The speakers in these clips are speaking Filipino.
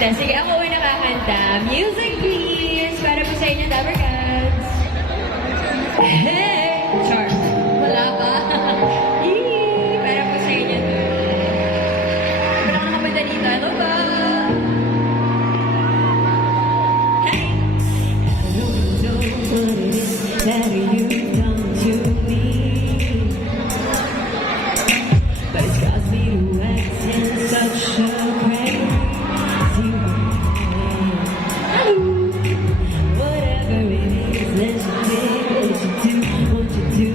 Sige, ako ang nakakanta. Music please! Para po sa inyo, Dabber Cats. Hey! Char. Wala pa. Yee! Para po sa inyo. Wala ka nakapanda dito. Ano ba? Hey! I don't know what it is that you've done to me, but it's caused me to act in such a crazy way. Whatever it is that you did, what you do,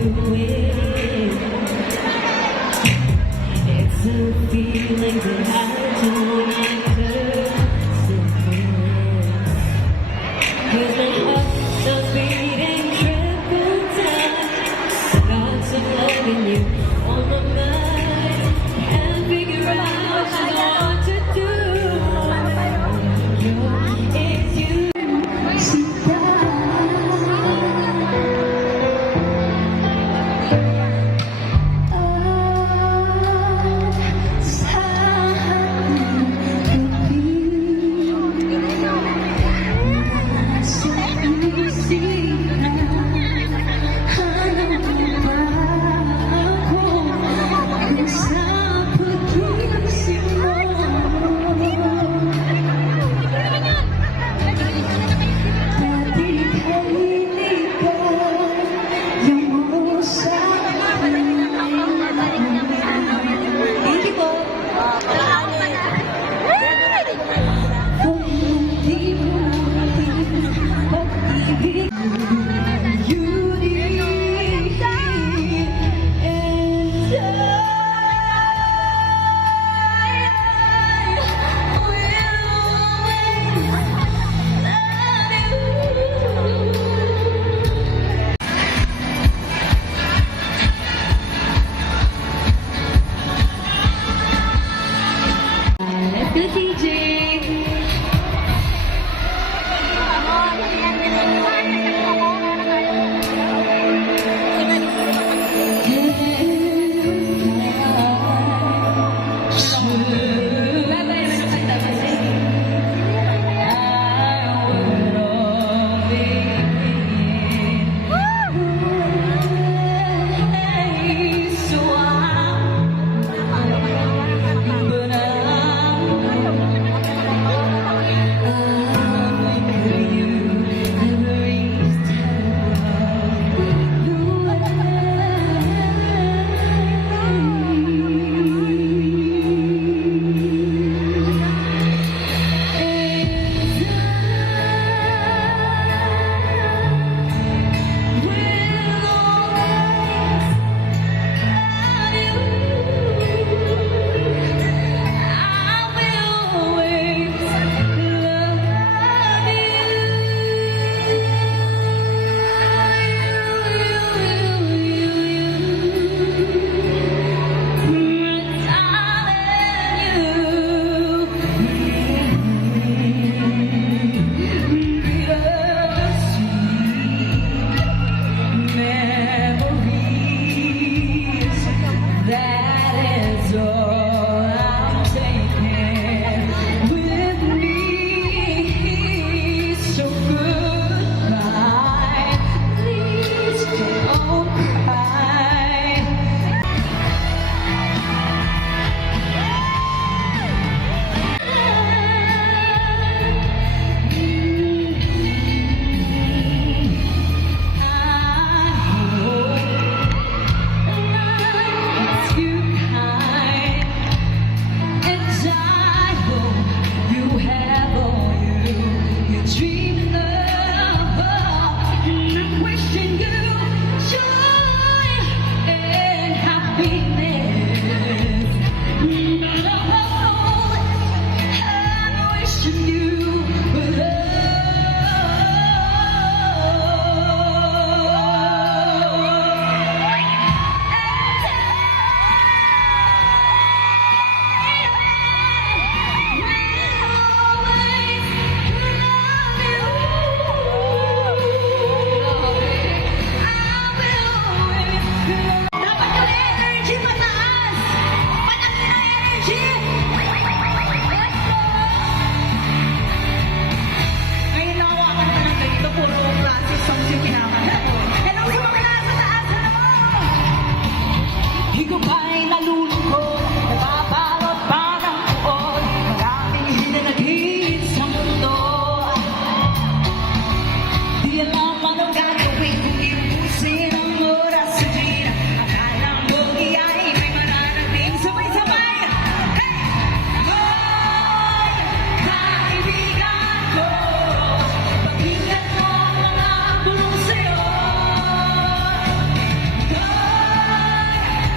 it's a feeling that I don't like to suppress. 'Cause my heart starts beating triple time. Thoughts of loving you on my mind. Can't figure out just what to do. It's you.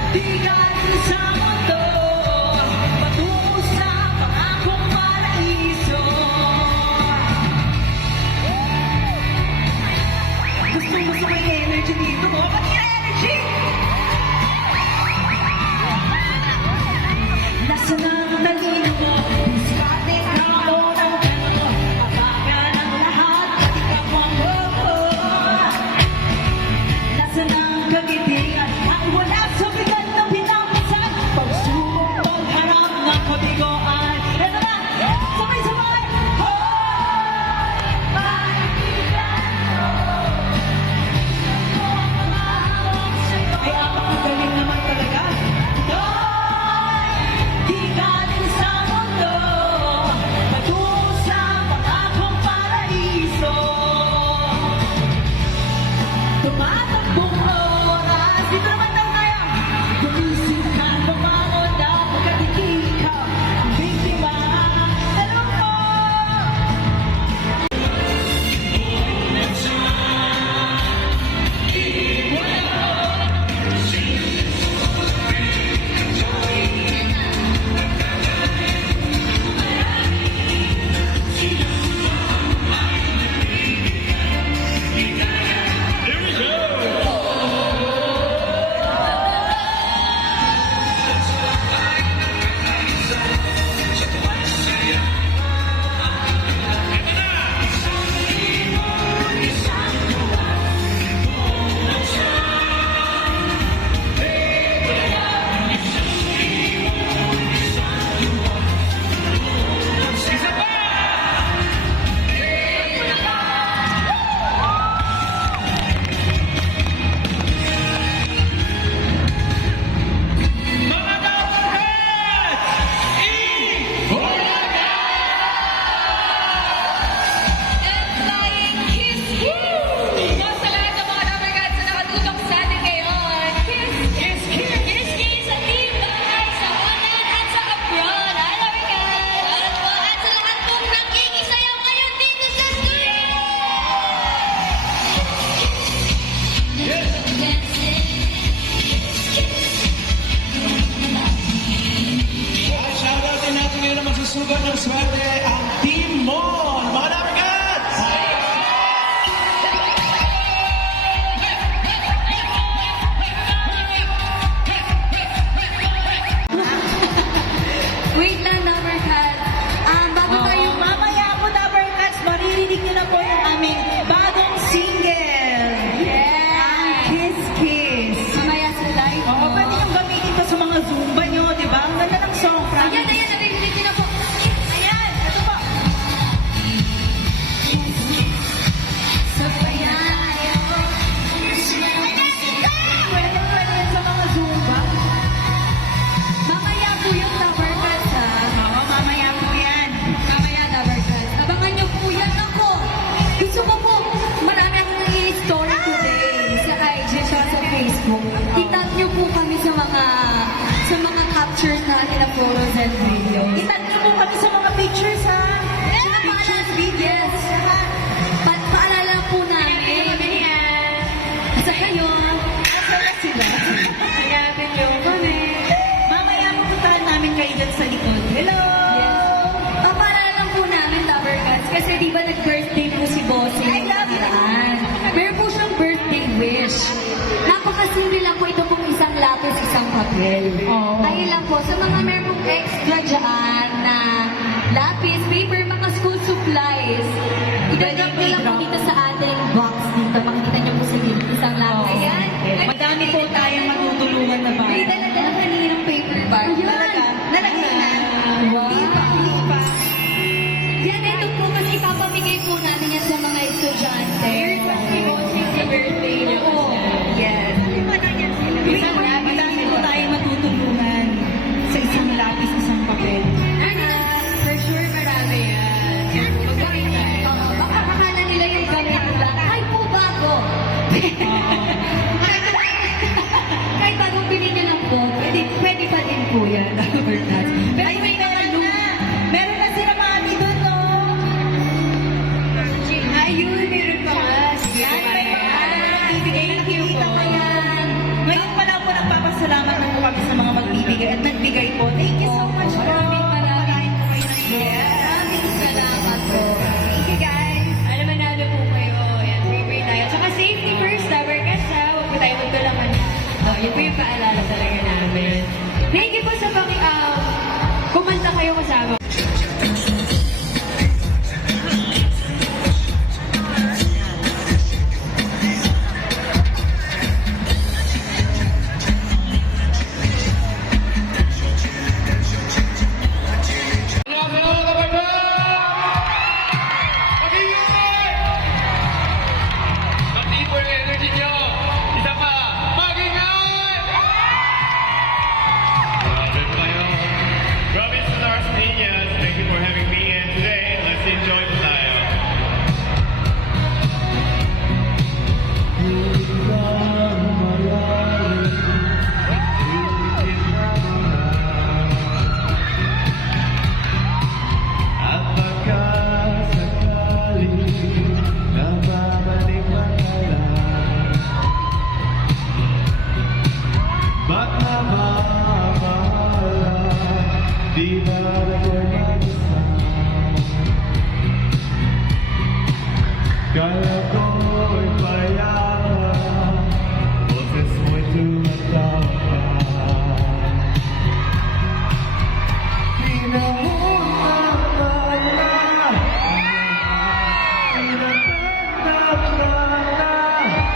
Di galing sa mundo, patungo sa pangakong paraiso. Gusto mo sa may energy dito mo? Pati energy! Nasa ng talino mo, diskarte ka mo ng pera mo, apakan ang lahat, pati ka mo ako. Nasa ng kagitigan, ang wala sa bigat na pinapasan, pagsubok pagharap ng kabiguan. Ito na! Sabay-sabay! Ay, apakagaling naman talaga. Di galing sa mundo, patungo sa pangakong paraiso. Tumatakbong oras, dito naman tayo kaya. Gumising ka, bumangon na, magkatiki ka, biktima. Hello po! Flying kiss you! Sa lahat ng mga Dabarkats na nakatutok sa atin ngayon. Kiss, kiss! Kiss, kiss sa team bahay, sa banan at sa abroad. Hi, Dabarkats! At sa lahat pong nakikisayaw ngayon dito sa studio! Shoutout din natin ngayon na magsusugat ng swerte ang Team Mon! Mga Dabarkats! Wait lang, Dabarkats. Bago tayo Mamaya po, Dabarkats, maririnig niyo na po yung aming bagong single. Ang Kiss Kiss. mamaya sa live. Oo, pwede yung gamitin to sa mga Zumba nyo, di ba? Ang ganda ng song, Ayan, promise. ayan, narinig niyo na po. Ayan, ito po. Sabayan. Pwede yan sa mga Zumba. Mamaya po yung Dabarkats, ha? Oo, mamaya po yan. Mamaya, Dabarkats. Abangan niyo po yan ako. Gusto ko po, marami akong i-story today sa IG siya sa Facebook. I-tag niyo po kami sa mga captures natin na photos and videos. Itag niyo po kami sa mga pictures, ha? Pictures, videos. Paalala po namin. Sa kayo. Masaya sila. Hayapin niyo kami. Mamaya pupuntahan namin kayo dyan sa likod. Hello! Paalala lang po namin, Dabarkats, kasi di ba nag-birthday po si Bossing? I love you. Meron po siyang birthday wish. Napakasimple lang po ito pong isang lapis, isang papel. Oo. Ayun lang po. Sa mga meron pong extra dyan na lapis, paper, mga school supplies, i-drop nyo lang po dito sa ating box dito. Makikita nyo po sa gilid, isang lapis. Ayan. Madami po tayong matutulungan na ba? May dala-dala kaninang paper bag. Talaga? Nalagyan na? Wow. Hindi pa. Yan, ito po kasi ipapamigay po natin yan sa mga estudyante. Sa birthday niyo. Yes. Madami po tayong matutulungan sa isang lapis, isang papel. For sure, marami yan. Baka akala nila yung gamit lang. Ay po, bago. Kahit bagong bilhin nyo lang po. yung paalala talaga namin. Thank you po sa kumanta kayo kasama. 안녕하세요, 가발들! magingay! Pati po yung energy nyo. Isa pa, magingay! Grabe po kayo. Robin Stars Piñas, thank you for having me in today. Let's enjoy po tayo. At pagkasakali na babalik matalang, ba't namamahala, di ba nag-isa? Kaya ko'y payaman, boses mo'y tumatawa. Pinahulaman na, pinatatapan na,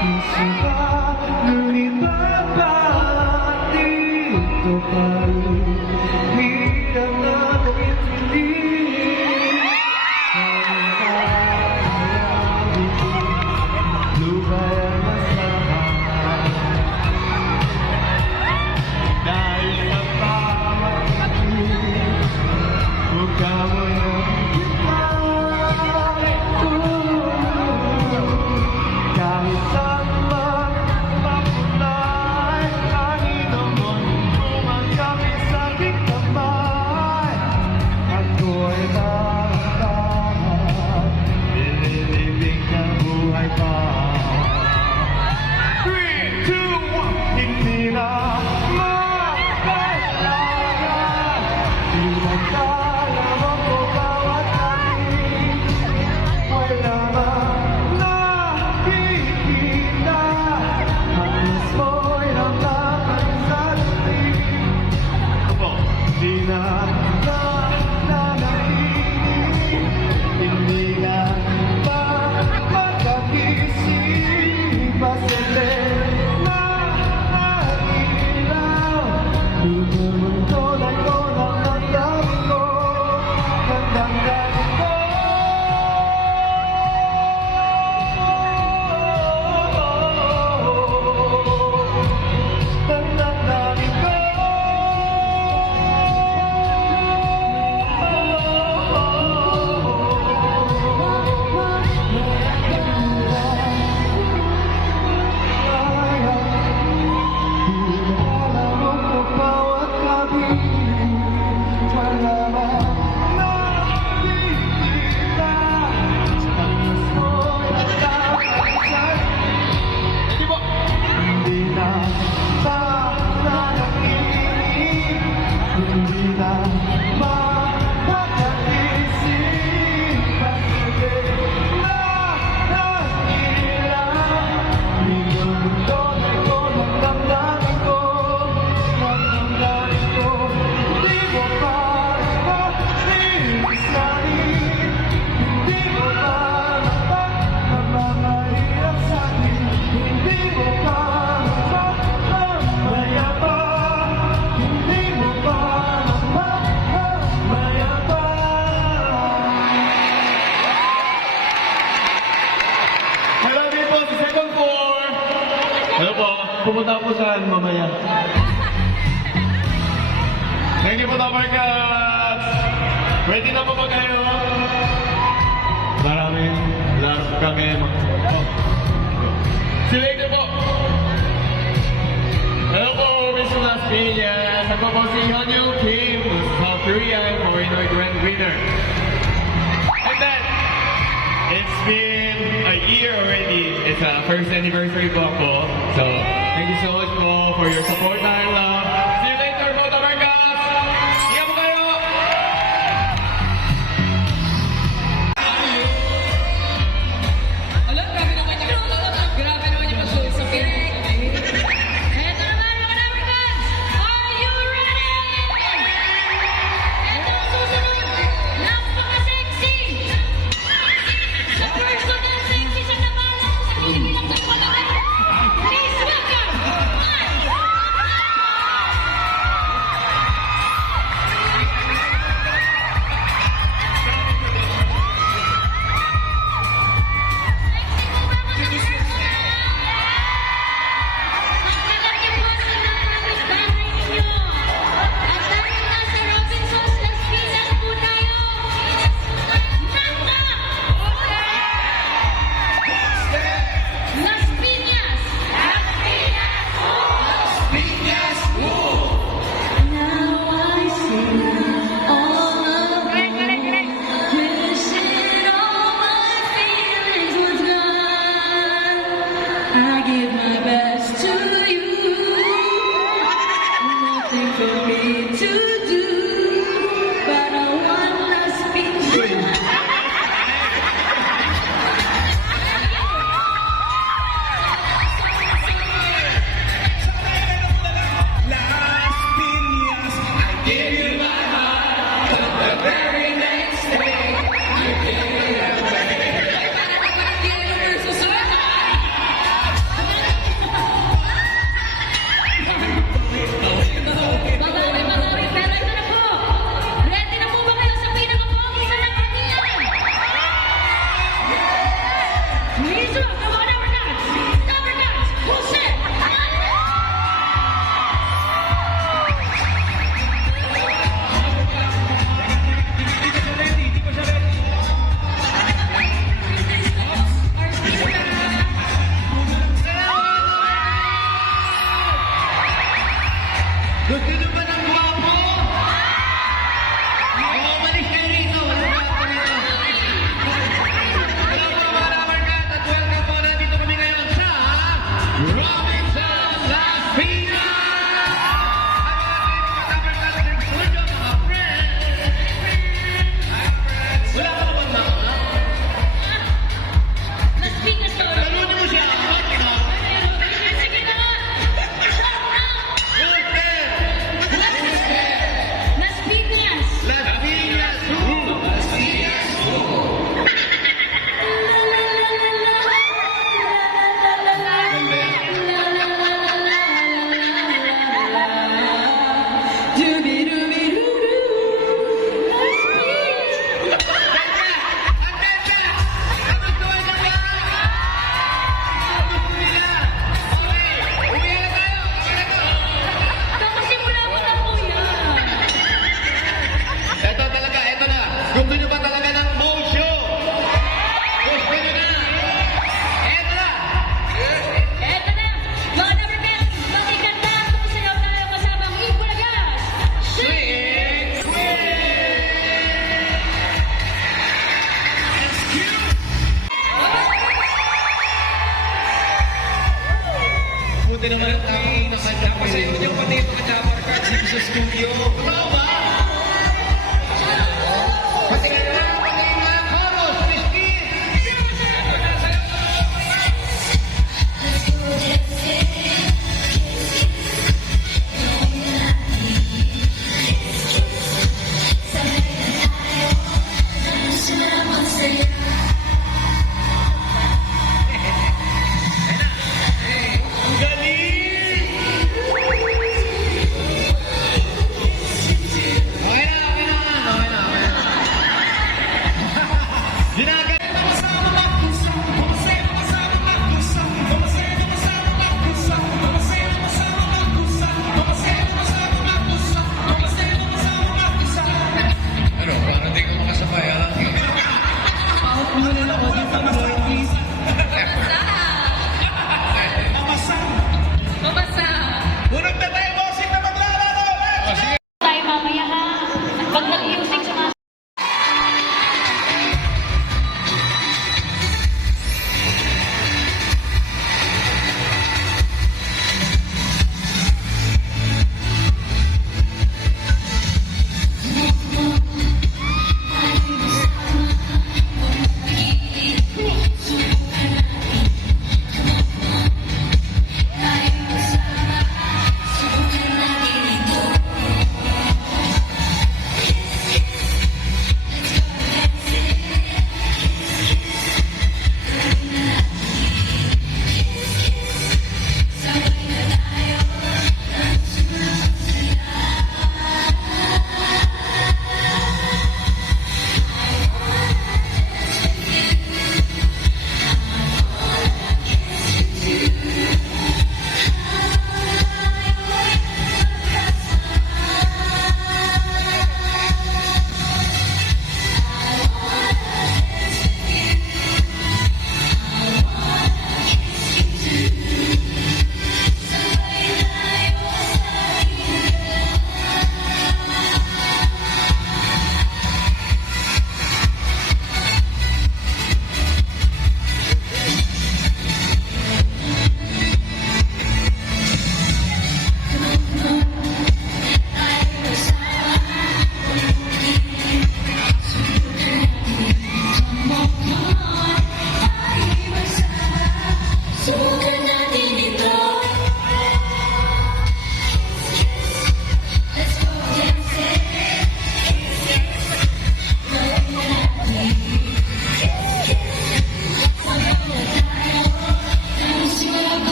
puso ba, ngunit ba't dito pa rin? Hirap na kumitindig, lubay ang masama, dahil sa pamatigil. Huwag ka mo nang kahit saan man mapunay, kanino mo't kumagkapit sa aking kamay. Ako'y nakatahan, nililibig ng buhay pa. 3, 2, 1, hindi na makakailangan. Pinagkala mo ko bawat ating, wala mang nakikita. Halos mo'y natapan sa dating. Di na nananahimik, hindi na ba makagising, pasilip na ilaw. Lumumunod ako ng damdamin ko, ng damdamin ko. Ng damdamin ko. Hello po, pupunta po saan mamaya? Thank you po, Tamarcats! Ready na po ba kayo? Marami, larap kami. See you later po! Hello po, Mr. Las Piñas. Ako po si Hyunyu Kim, South Korea for Pinoy Grand Winner. And then, it's been a year already. It's a first anniversary po ako. So, thank you so much po for your support and love. See you later po, Tamarcats! Ingat po kayo! Alam, grabe naman yung pag-show. Eto naman, mga Gusto nyo ba ng gwapo? Oo, malis kayo rito. Walang gwapo rito. Hello po mga Labarkat at welcome po. Nandito kami ngayon sa Robinson Las Piñas! Ang mga Labarkat ng studio, mga friends! Wala ka naman na? Las Piñas to. Talunin mo siya. Sige na nga. Las Piñas. Las Piñas! Las Piñas! Kakasimula mo na po yan. Ito talaga, ito na. Gusto nyo ba talaga ng motion? Gusto nyo na? Ito na. Eto na. Mga Labarkat, makikanta. Sumasayaw tayo kasama ang Ibulagas. Sweet! Buti naman ang tao na kanya pa sa inyo pati yung mga Labarkat dito sa studio. Totoo ba? Pati nga na, pati yung mga chorus, Christine! Ang galing!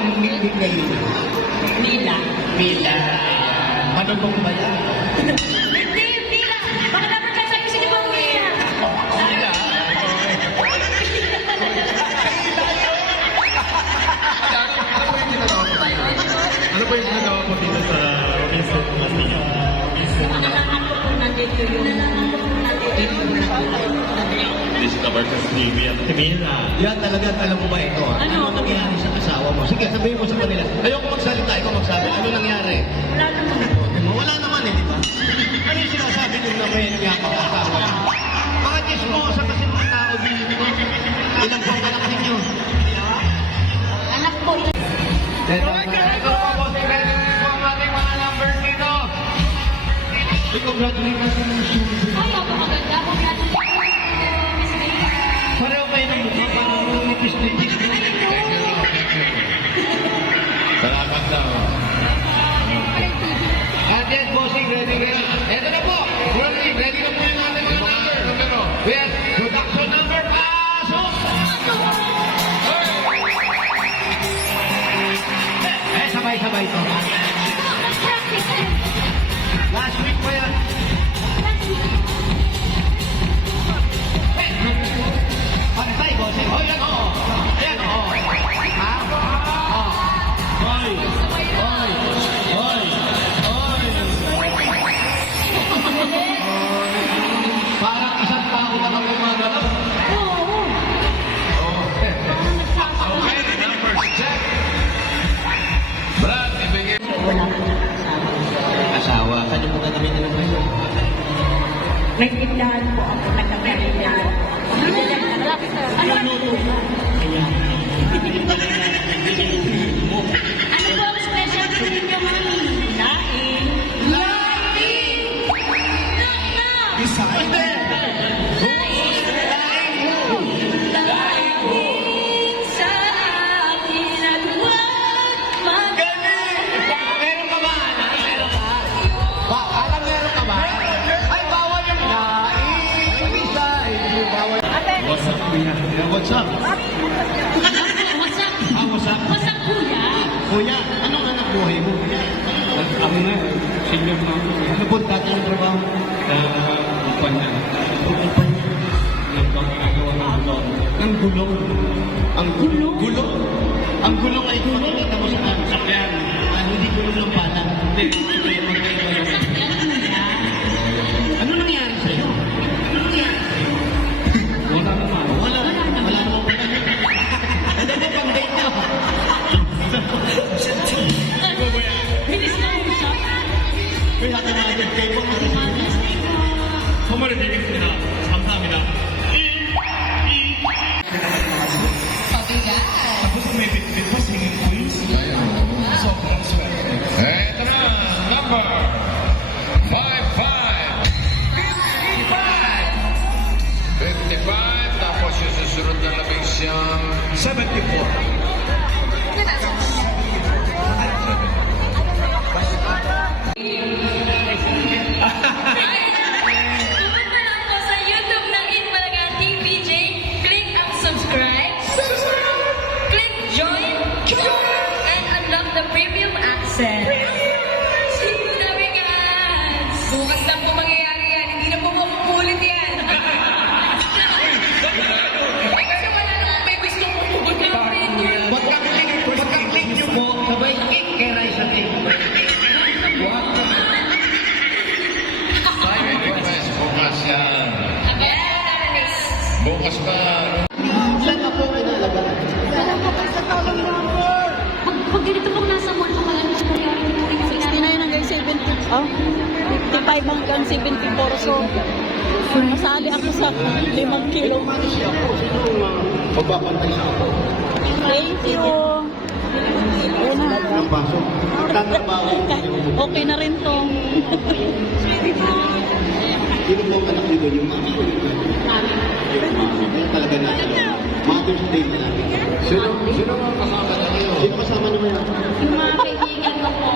ang nickname kanina? Mila. Mila. Manunong ba yan? Hindi, Mila. Baka dapat ka sabi sige mo, Mila. Mila. Ano po yung ginagawa mo dito sa Robinson Las Piñas? Ano po nandito yung Discover sa TV at Mila. Yan talaga, alam mo ba ito? Ano nangyari sa asawa mo? Sige, sabihin mo sa kanila. Ayoko magsalita, ikaw magsabi. Ano nangyari? wala naman. Wala naman eh, di ba? Ano yung sinasabi nyo na may nangyari sa asawa? Mga chismosa kasi mga tao dito. Ilang pang anak ninyo? Anak po. Ito po po si Ready po ang ating mga numbers dito. Congratulations. Ay, ako maganda. Miss Mila. Pareho kayo ng mukha, parang nipis-nipis. Salamat daw. At yes, bossing, ready kayo. Ito na po. Ready na po yung ating mga number. Yes, production number, pasok! Sabay-sabay ito. Last week pa yan. Pantay, bossing. Oh, yan, oo. Ayan, oo. Ha? Oo. Hoy. Hoy. Hoy. Hoy. Parang isang tao na kami mga ganap. Okay, numbers check. Brad, ibigay mo. Wala ka na Asawa, kanya mo ka namin naman kayo. Nagtindahan po ako. Nagkakaroon. Ano luto ba? Ano po ang specialty ninyo, mami? Laing. Laing! Design. Laing sa akin at huwag Meron ka ba, anak? Meron ka? Alam, meron ka ba? Ay, bawal yung laing. Design. Bawal. What's up, Kuya? What's up? Wasak! Ah, what's up? Wasak, kuya! Kuya, anong anak buhay mo? Ako na, senior na ako. Ano po dati ng trabaho? Sa kumpanya. Nagpapagawa ng gulong. Ang gulong. Ang gulong? Gulong? Ang gulong ay makikita mo sa sakyan. Hindi gulong ng bata. Hindi. Ano nangyari sa'yo? Ano nangyari sa'yo? Wala naman. Wala. Wala naman pala. Ano ba pang date nyo? Bilis na yung shop. May hati-hati kayo. 선물을 드리겠습니다. 감사합니다. Ito na, number 55, tapos yung susunod na labing siyang 74. Pupunta lang po sa YouTube ng Itbulaga TVJ. Click ang subscribe. Click join. And unlock the premium access. See you na, guys! Bukas lang po mangyayari yan. Hindi na po mapupulit yan. Kasi wala namang may gusto po pupunta. Pagka-click nyo po, sabay kick kay Raisa Ting. time request. Bukas yan. Bukas pa. Saan ka po kinalagaan? Pag ganito pong nasa mall po kayo, priority po rin yung 69 hanggang 70. Oh, 55 hanggang 74. So, masali ako sa 5 kilo. Magbabantay sa ako. Thank you. Ayun na. Ang pasok. Tatrabaho. Okay na rin to. Sino po ang anak nyo doon? Yung mama ko yung mama. Yung mama. Yung talaga natin. Mother's Day na natin. Sino ang kasama na kayo? Sino kasama nyo yan? Yung mga kaibigan ko po.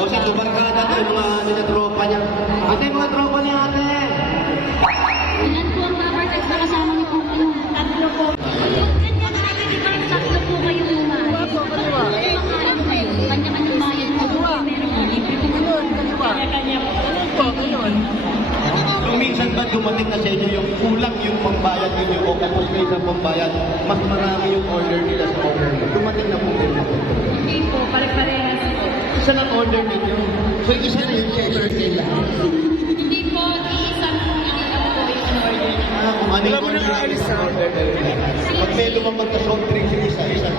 O si Tubarkada tayo mga tropa niya. Ate, mga tropa niya ate. Ilan po ang number text na kasama niyo po? Tatlo po. Ganyan natin, di ba? Tatlo po kayong umali. dumating na sa inyo yung kulang yung pambayad ninyo o kapos kayo sa pambayad, mas marami yung order nila sa order nyo. Dumating na po kayo na po. Hindi po, pare-parehas po. Isa lang order ninyo. So isa na yung share kayo lahat. Hindi po, isang ano po yung order niya. Kung ano yung order natin sa order nila. Pag may lumabag na soft drinks, isa